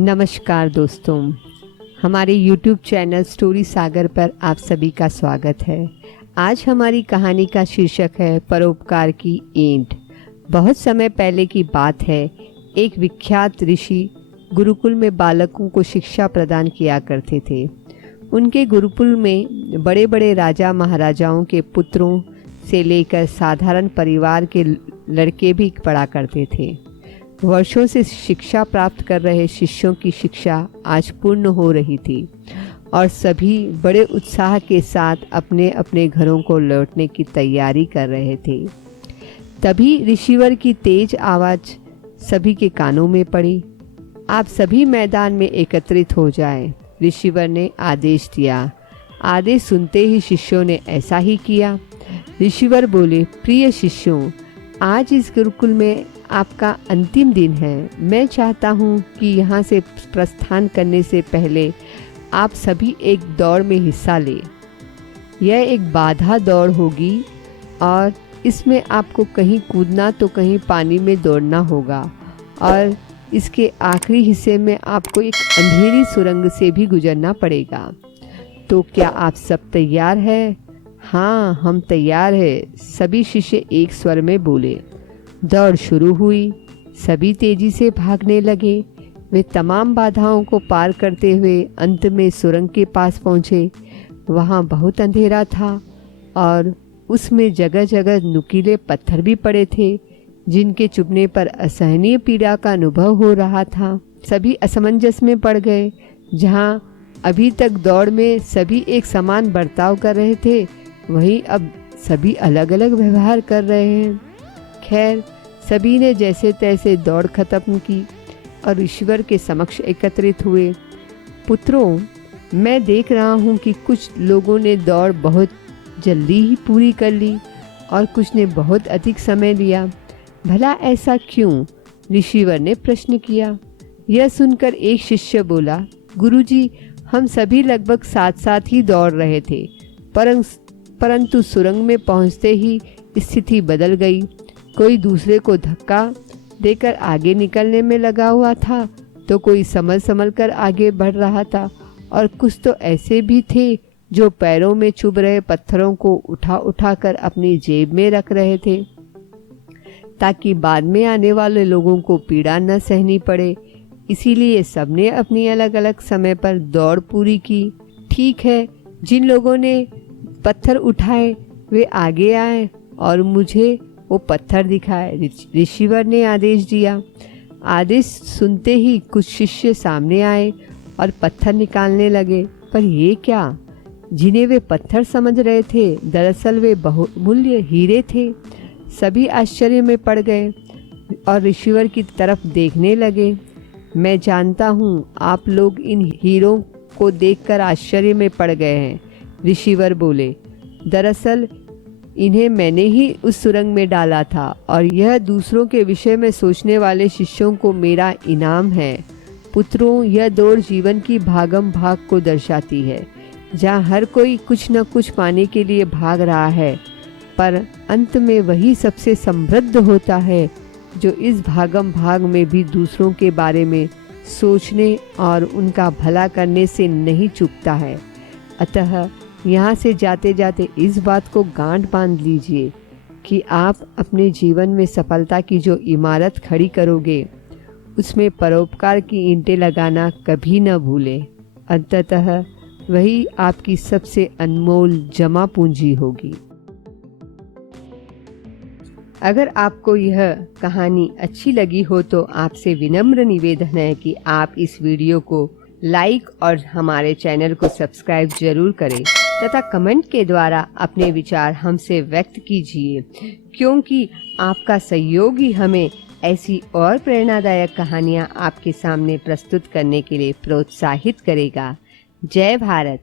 नमस्कार दोस्तों, हमारे YouTube चैनल स्टोरी सागर पर आप सभी का स्वागत है। आज हमारी कहानी का शीर्षक है परोपकार की ईंट। बहुत समय पहले की बात है। एक विख्यात ऋषि गुरुकुल में बालकों को शिक्षा प्रदान किया करते थे। उनके गुरुकुल में बड़े बड़े राजा महाराजाओं के पुत्रों से लेकर साधारण परिवार के लड़के भी पढ़ा करते थे। वर्षों से शिक्षा प्राप्त कर रहे शिष्यों की शिक्षा आज पूर्ण हो रही थी और सभी बड़े उत्साह के साथ अपने अपने घरों को लौटने की तैयारी कर रहे थे। तभी ऋषिवर की तेज आवाज़ सभी के कानों में पड़ी। आप सभी मैदान में एकत्रित हो जाएं। ऋषिवर ने आदेश दिया। आदेश सुनते ही शिष्यों ने ऐसा ही किया। ऋषिवर बोले, प्रिय शिष्यों, आज इस गुरुकुल में आपका अंतिम दिन है। मैं चाहता हूँ कि यहाँ से प्रस्थान करने से पहले आप सभी एक दौड़ में हिस्सा लें। यह एक बाधा दौड़ होगी और इसमें आपको कहीं कूदना तो कहीं पानी में दौड़ना होगा और इसके आखिरी हिस्से में आपको एक अंधेरी सुरंग से भी गुजरना पड़ेगा। तो क्या आप सब तैयार हैं? हाँ, हम तैयार हैं, सभी शिष्य एक स्वर में बोले। दौड़ शुरू हुई। सभी तेजी से भागने लगे। वे तमाम बाधाओं को पार करते हुए अंत में सुरंग के पास पहुँचे। वहाँ बहुत अंधेरा था और उसमें जगह जगह नुकीले पत्थर भी पड़े थे, जिनके चुभने पर असहनीय पीड़ा का अनुभव हो रहा था। सभी असमंजस में पड़ गए। जहाँ अभी तक दौड़ में सभी एक समान बर्ताव कर रहे थे, वहीं अब सभी अलग अलग व्यवहार कर रहे हैं। खैर, सभी ने जैसे तैसे दौड़ खत्म की और ईश्वर के समक्ष एकत्रित हुए। पुत्रों, मैं देख रहा हूँ कि कुछ लोगों ने दौड़ बहुत जल्दी ही पूरी कर ली और कुछ ने बहुत अधिक समय लिया। भला ऐसा क्यों? ऋषिवर ने प्रश्न किया। यह सुनकर एक शिष्य बोला, गुरुजी, हम सभी लगभग साथ साथ ही दौड़ रहे थे, परंतु सुरंग में पहुँचते ही स्थिति बदल गई। कोई दूसरे को धक्का देकर आगे निकलने में लगा हुआ था, तो कोई संभल कर आगे बढ़ रहा था और कुछ तो ऐसे भी थे जो पैरों में चुभ रहे पत्थरों को उठा उठा कर अपनी जेब में रख रहे थे, ताकि बाद में आने वाले लोगों को पीड़ा न सहनी पड़े। इसीलिए सबने अपनी अलग अलग समय पर दौड़ पूरी की। ठीक है, जिन लोगों ने पत्थर उठाए वे आगे आए और मुझे वो पत्थर दिखाए। ऋषिवर ने आदेश दिया। आदेश सुनते ही कुछ शिष्य सामने आए और पत्थर निकालने लगे। पर ये क्या? जिन्हें वे पत्थर समझ रहे थे, दरअसल वे बहुमूल्य हीरे थे। सभी आश्चर्य में पड़ गए और ऋषिवर की तरफ देखने लगे। मैं जानता हूँ आप लोग इन हीरों को देखकर आश्चर्य में पड़ गए हैं, ऋषिवर बोले। दरअसल इन्हें मैंने ही उस सुरंग में डाला था और यह दूसरों के विषय में सोचने वाले शिष्यों को मेरा इनाम है। पुत्रों, यह दौड़ जीवन की भागम भाग को दर्शाती है, जहाँ हर कोई कुछ न कुछ पाने के लिए भाग रहा है, पर अंत में वही सबसे समृद्ध होता है जो इस भागम भाग में भी दूसरों के बारे में सोचने और उनका भला करने से नहीं चूकता है। अतः यहाँ से जाते जाते इस बात को गांठ बांध लीजिए कि आप अपने जीवन में सफलता की जो इमारत खड़ी करोगे, उसमें परोपकार की ईंटें लगाना कभी न भूलें। अंततः वही आपकी सबसे अनमोल जमा पूंजी होगी। अगर आपको यह कहानी अच्छी लगी हो तो आपसे विनम्र निवेदन है कि आप इस वीडियो को लाइक और हमारे चैनल को सब्सक्राइब जरूर करें तथा कमेंट के द्वारा अपने विचार हमसे व्यक्त कीजिए, क्योंकि आपका सहयोग ही हमें ऐसी और प्रेरणादायक कहानियाँ आपके सामने प्रस्तुत करने के लिए प्रोत्साहित करेगा। जय भारत।